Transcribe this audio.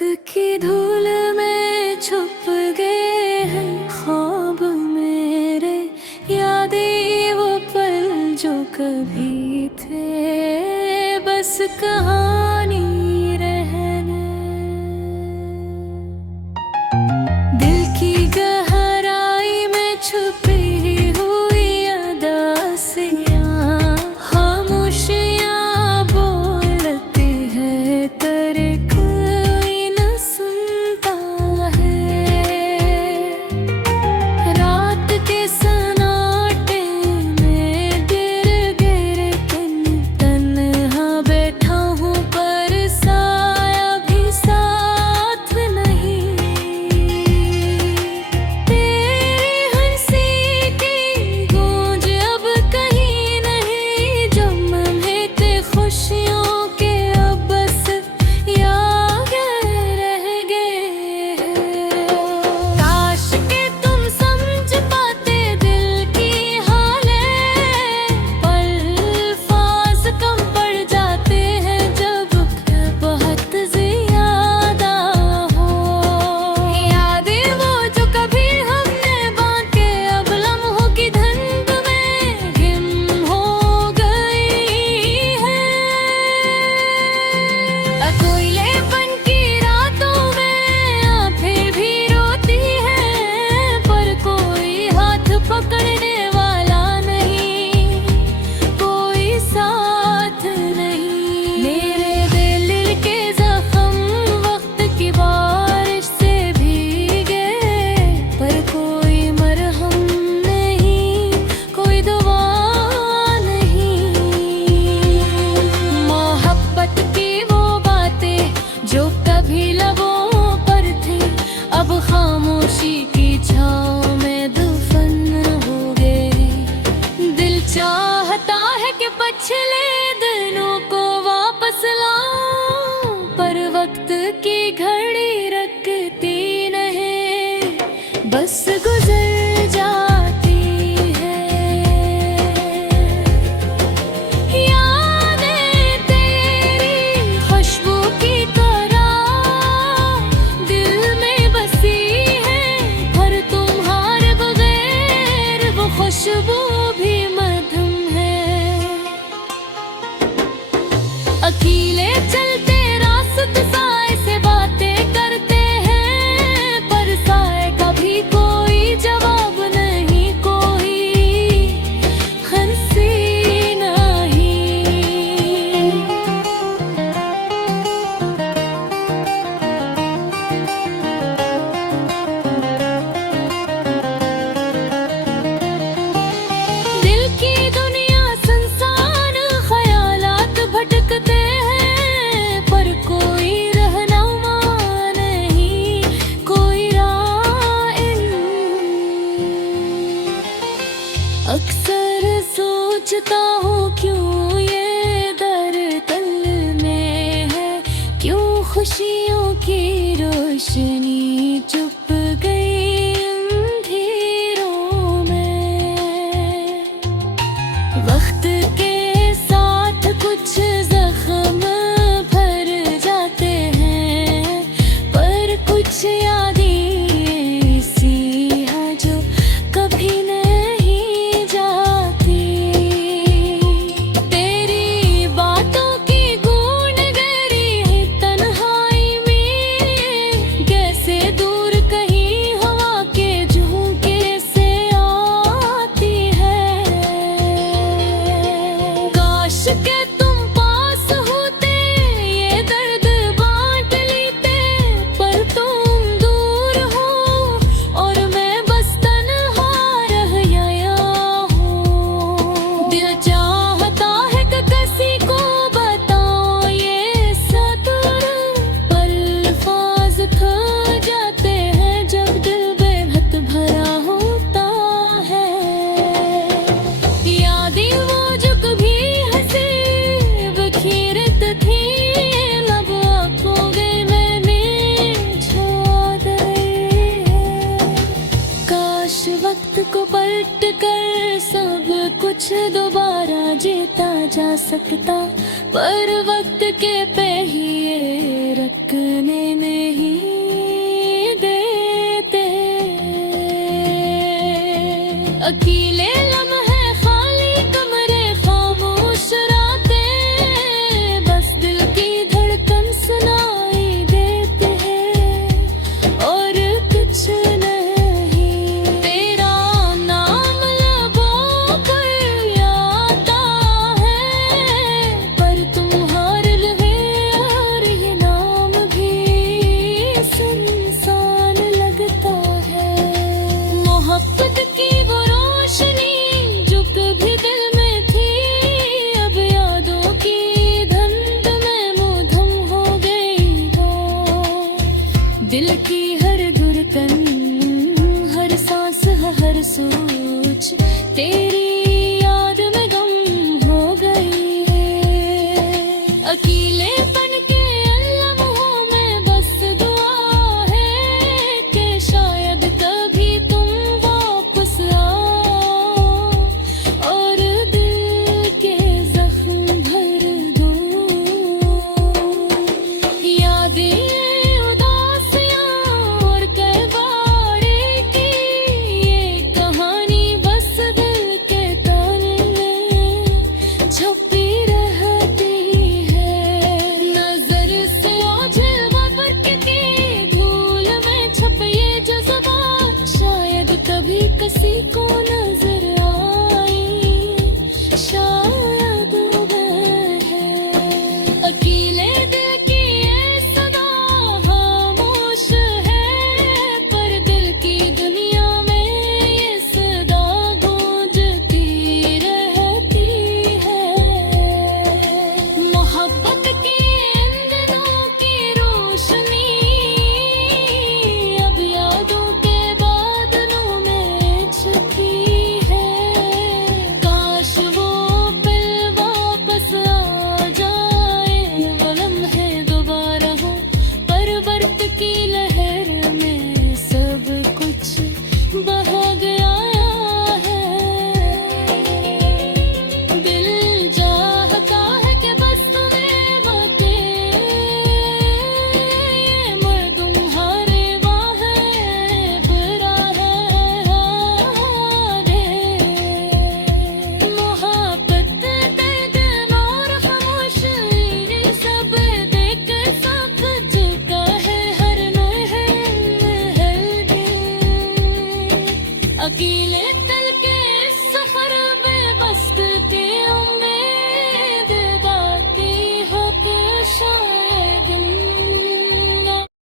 की धूल में छुप गए हैं ख्वाब मेरे, यादें वो पल जो कभी थे बस कहानी रहने। दिल की गहराई में छुपी हुई उदासियां, खामोशियां बोलती है तेरे कोई न सुनता है। रात के सन्नाटे में गिर गिर तन्हा बैठा हूँ, पर साया भी साथ नहीं। तेरी हंसी की गूंज अब कहीं नहीं, जब महके खुशियों के अब बस याद रह गए हैं। काश के तुम समझ पाते दिल की हालें, अल्फाज कम पड़ जाते हैं जब बहुत ज्यादा हो। यादें वो जो कभी हमने बांटे अब लम्हों की धुंध में गुम हो गई है। कोयलेपन की रातों में फिर भी रोती है, पर कोई हाथ पकड़ने वाला नहीं, कोई साथ नहीं। मेरे दिल के जख्म वक्त की बारिश से भीगे, पर कोई मरहम नहीं, कोई दुआ नहीं। मोहब्बत की वो बातें जो कभी लबों पर थी, अब खामोशी की छाँव में दफन हो गए। दिल चाहता है कि पिछले दिनों को वापस लाऊं, पर वक्त की घड़ी रखती नहीं, बस गुजर जाती है। यादें तेरी खुशबू की तरह दिल में बसी है, पर तुम्हारे बगैर वो खुशबू भी मधुम है। अकेले चलते रास्ते साए से बातें करते हैं, पर साए का भी कोई जवाब नहीं, कोई हंसी नहीं। दिल की दुनिया संसार ख्यालात भटकते हैं, पर कोई रहनुमा नहीं, कोई राइल। अक्सर सोचता हूँ क्यों ये दर्द दिल में है, क्यों खुशियों की रोशनी चुप गई अंधेरों में। वक्त के साथ कुछ जख्म भर जाते हैं, पर कुछ यादें ऐसी हैं जो कभी नहीं जाती। तेरी बातों की गूंज गहरी है तन्हाई में, कैसे दूर कहीं हवा के झोंके से आती है। काश के तुम पास होते, ये दर्द बांट लेते, पर तुम जा सकता, पर वक्त के पहिए रखने नहीं देते। अकेले लम्हे खाली कमरे खामोश रातें, बस दिल की धड़कन सुनाई देते हैं और कुछ नहीं। तेरा नाम लबों पर आता है, पर तुम्हारे लगे और ये नाम भी सुनसान लगता है। मोहब्बत की वो रोशनी जो कभी दिल में थी, अब यादों की धुंध में मुधम हो गई हो। दिल की हर धड़कन, हर सांस, हर सोच तेरी